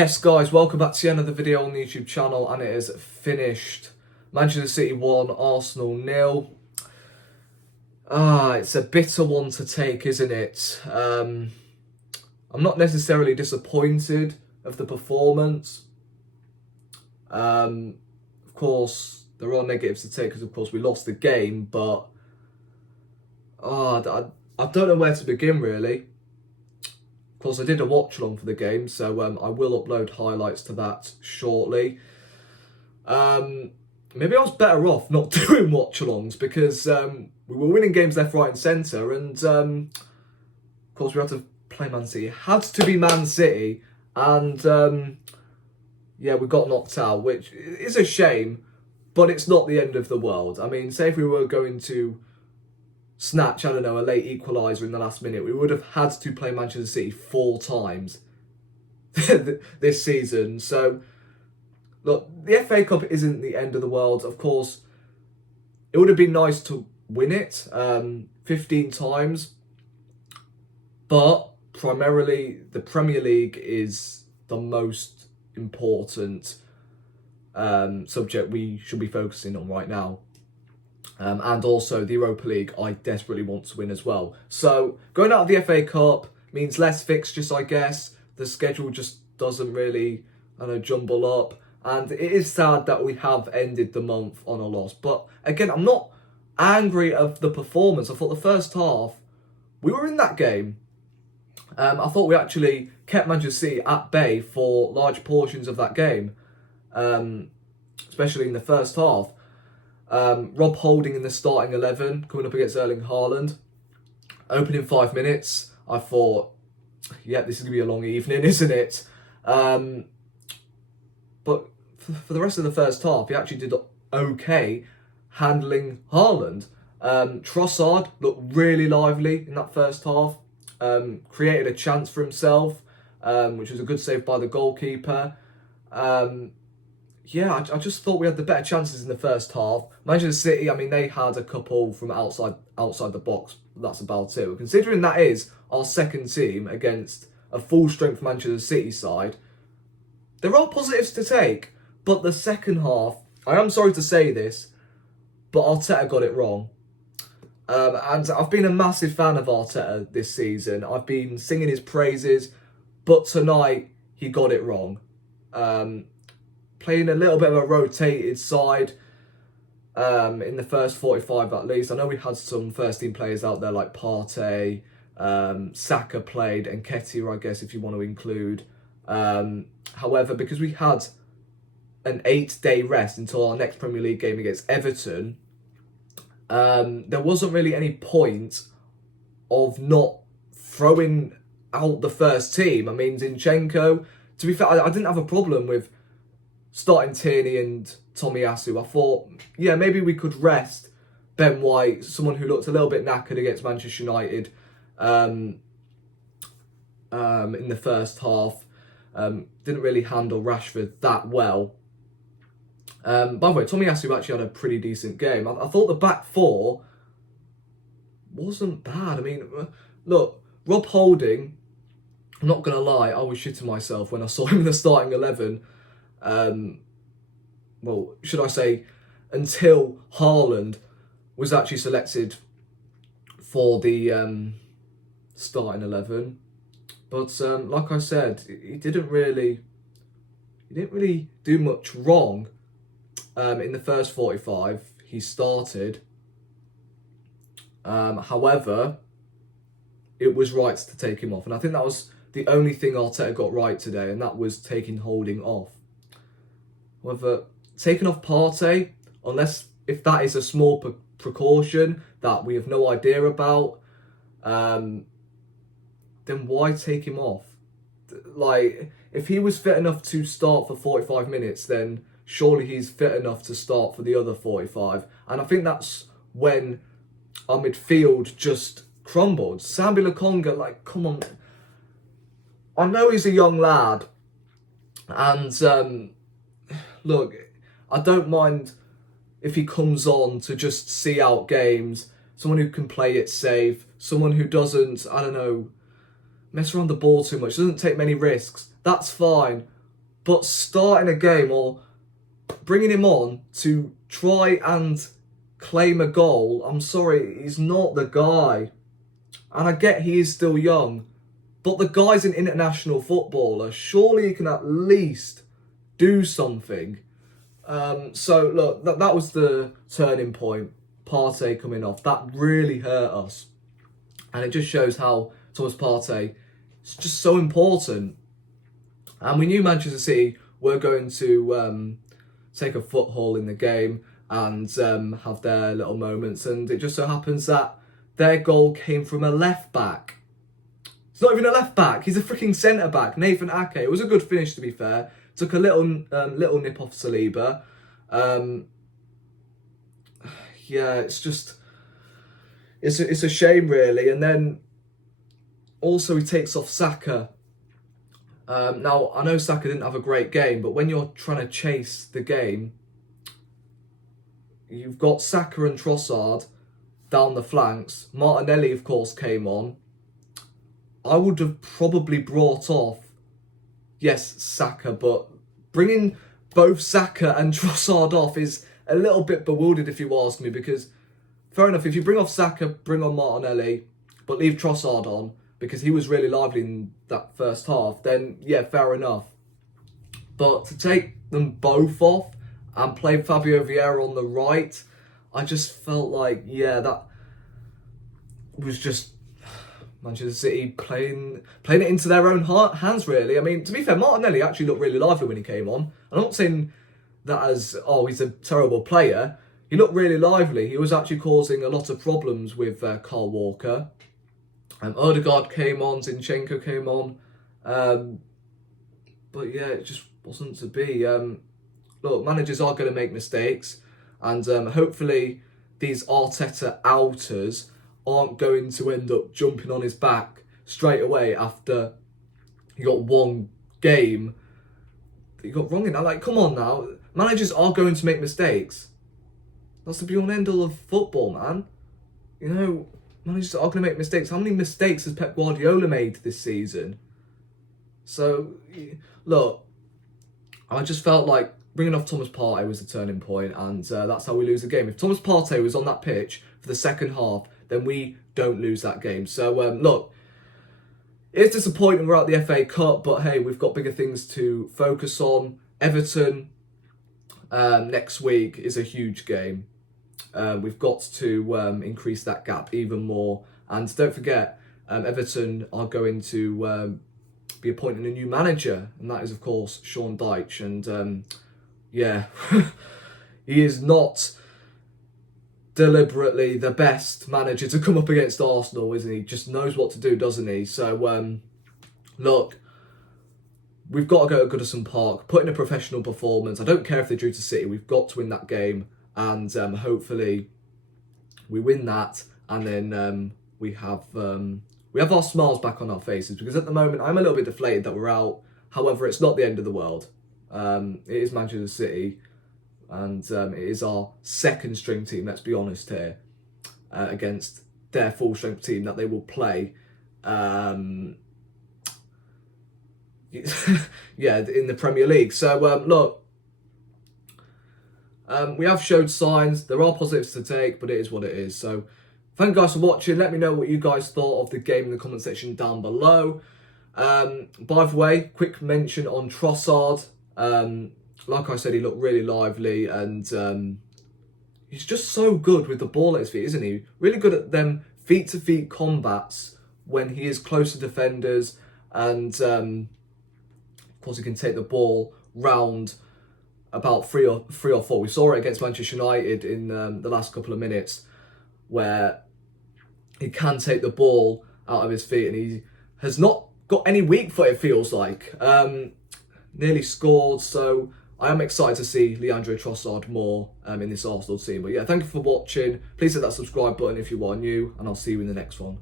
Yes guys, welcome back to another video on the YouTube channel, and it is finished. Manchester City 1, Arsenal 0. It's a bitter one to take, isn't it? I'm not necessarily disappointed of the performance. Of course, there are negatives to take because of course we lost the game, but I don't know where to begin really. Of course, I did a watch-along for the game, so I will upload highlights to that shortly. Maybe I was better off not doing watch-alongs because we were winning games left, right and centre, and of course we had to play Man City. It had to be Man City, and yeah, we got knocked out, which is a shame, but it's not the end of the world. I mean, say if we were going to snatch, I don't know, a late equaliser in the last minute, we would have had to play Manchester City 4 times this season. So, look, the FA Cup isn't the end of the world. Of course, it would have been nice to win it 15 times, but primarily the Premier League is the most important subject we should be focusing on right now. And also the Europa League, I desperately want to win as well. So going out of the FA Cup means less fixtures, I guess. The schedule just doesn't really, jumble up. And it is sad that we have ended the month on a loss. But again, I'm not angry of the performance. I thought the first half, we were in that game. I thought we actually kept Manchester City at bay for large portions of that game, especially in the first half. Rob Holding in the starting 11, coming up against Erling Haaland. Opening 5 minutes, I thought, yeah, this is going to be a long evening, isn't it? But for the rest of the first half, he actually did okay handling Haaland. Trossard looked really lively in that first half. Created a chance for himself, which was a good save by the goalkeeper. Yeah, I just thought we had the better chances in the first half. Manchester City, I mean, they had a couple from outside the box. But that's about it. Considering that is our second team against a full-strength Manchester City side, there are positives to take. But the second half, I am sorry to say this, but Arteta got it wrong. And I've been a massive fan of Arteta this season. I've been singing his praises, but tonight he got it wrong. Playing a little bit of a rotated side in the first 45 at least. I know we had some first-team players out there like Partey, Saka played, and Nketiah, I guess, if you want to include. However, because we had an 8-day rest until our next Premier League game against Everton, there wasn't really any point of not throwing out the first team. I mean, Zinchenko, to be fair, I didn't have a problem with starting Tierney and Tomiyasu. I thought, yeah, maybe we could rest Ben White, someone who looked a little bit knackered against Manchester United in the first half. Didn't really handle Rashford that well. By the way, Tomiyasu actually had a pretty decent game. I thought the back four wasn't bad. I mean, look, Rob Holding, I'm not going to lie, I was shitting myself when I saw him in the starting 11. Well, should I say, until Haaland was actually selected for the starting 11. But like I said, he didn't really do much wrong. In the first 45, he started. However, it was right to take him off, and I think that was the only thing Arteta got right today, and that was taking Holding off. However, taking off Partey, if that is a small precaution that we have no idea about, then why take him off? Like, if he was fit enough to start for 45 minutes, then surely he's fit enough to start for the other 45. And I think that's when our midfield just crumbled. Sambi Lokonga, like, come on. I know he's a young lad, and look, I don't mind if he comes on to just see out games, someone who can play it safe, someone who doesn't, mess around the ball too much, doesn't take many risks. That's fine. But starting a game or bringing him on to try and claim a goal, I'm sorry, he's not the guy. And I get he is still young, but the guy's an international footballer. Surely he can at least do something. So look, that was the turning point. Partey coming off, that really hurt us, and it just shows how Thomas Partey is just so important. And we knew Manchester City were going to take a foothold in the game and have their little moments, and it just so happens that their goal came from a left back. It's not even a left back; he's a freaking centre back, Nathan Ake. It was a good finish, to be fair. Took a little nip off Saliba. Yeah, it's just it's a shame, really. And then also he takes off Saka. Now I know Saka didn't have a great game, but when you're trying to chase the game, you've got Saka and Trossard down the flanks. Martinelli, of course, came on. I would have probably brought off, yes, Saka, but bringing both Saka and Trossard off is a little bit bewildered, if you ask me, because fair enough, if you bring off Saka, bring on Martinelli, but leave Trossard on, because he was really lively in that first half, then yeah, fair enough. But to take them both off and play Fabio Vieira on the right, I just felt like, yeah, that was just Manchester City playing it into their own hands, really. I mean, to be fair, Martinelli actually looked really lively when he came on. I'm not saying that as, oh, he's a terrible player. He looked really lively. He was actually causing a lot of problems with Kyle Walker. Odegaard came on, Zinchenko came on. But yeah, it just wasn't to be. Look, managers are going to make mistakes. And hopefully these Arteta outers aren't going to end up jumping on his back straight away after he got one game that he got wrong in. Like, come on now. Managers are going to make mistakes. That's the be-all and end-all of football, man. You know, managers are going to make mistakes. How many mistakes has Pep Guardiola made this season? So, look, I just felt like bringing off Thomas Partey was the turning point, and that's how we lose the game. If Thomas Partey was on that pitch for the second half, then we don't lose that game. So, look, it's disappointing we're out the FA Cup, but hey, we've got bigger things to focus on. Everton next week is a huge game. We've got to increase that gap even more. And don't forget, Everton are going to be appointing a new manager, and that is, of course, Sean Dyche. And yeah, he is not deliberately the best manager to come up against Arsenal, isn't he? Just knows what to do, doesn't he? So, look, we've got to go to Goodison Park, put in a professional performance. I don't care if they drew to City. We've got to win that game, and hopefully we win that, and then we have our smiles back on our faces. Because at the moment, I'm a little bit deflated that we're out. However, it's not the end of the world. It is Manchester City. And it is our second string team, let's be honest here, against their full strength team that they will play. Yeah, in the Premier League. So look, we have showed signs. There are positives to take, but it is what it is. So thank you guys for watching. Let me know what you guys thought of the game in the comment section down below. By the way, quick mention on Trossard. Like I said, he looked really lively, and he's just so good with the ball at his feet, isn't he? Really good at them feet-to-feet combats when he is close to defenders, and of course he can take the ball round about three or four. We saw it against Manchester United in the last couple of minutes, where he can take the ball out of his feet, and he has not got any weak foot, it feels like. Nearly scored, so I am excited to see Leandro Trossard more in this Arsenal team. But yeah, thank you for watching. Please hit that subscribe button if you are new, and I'll see you in the next one.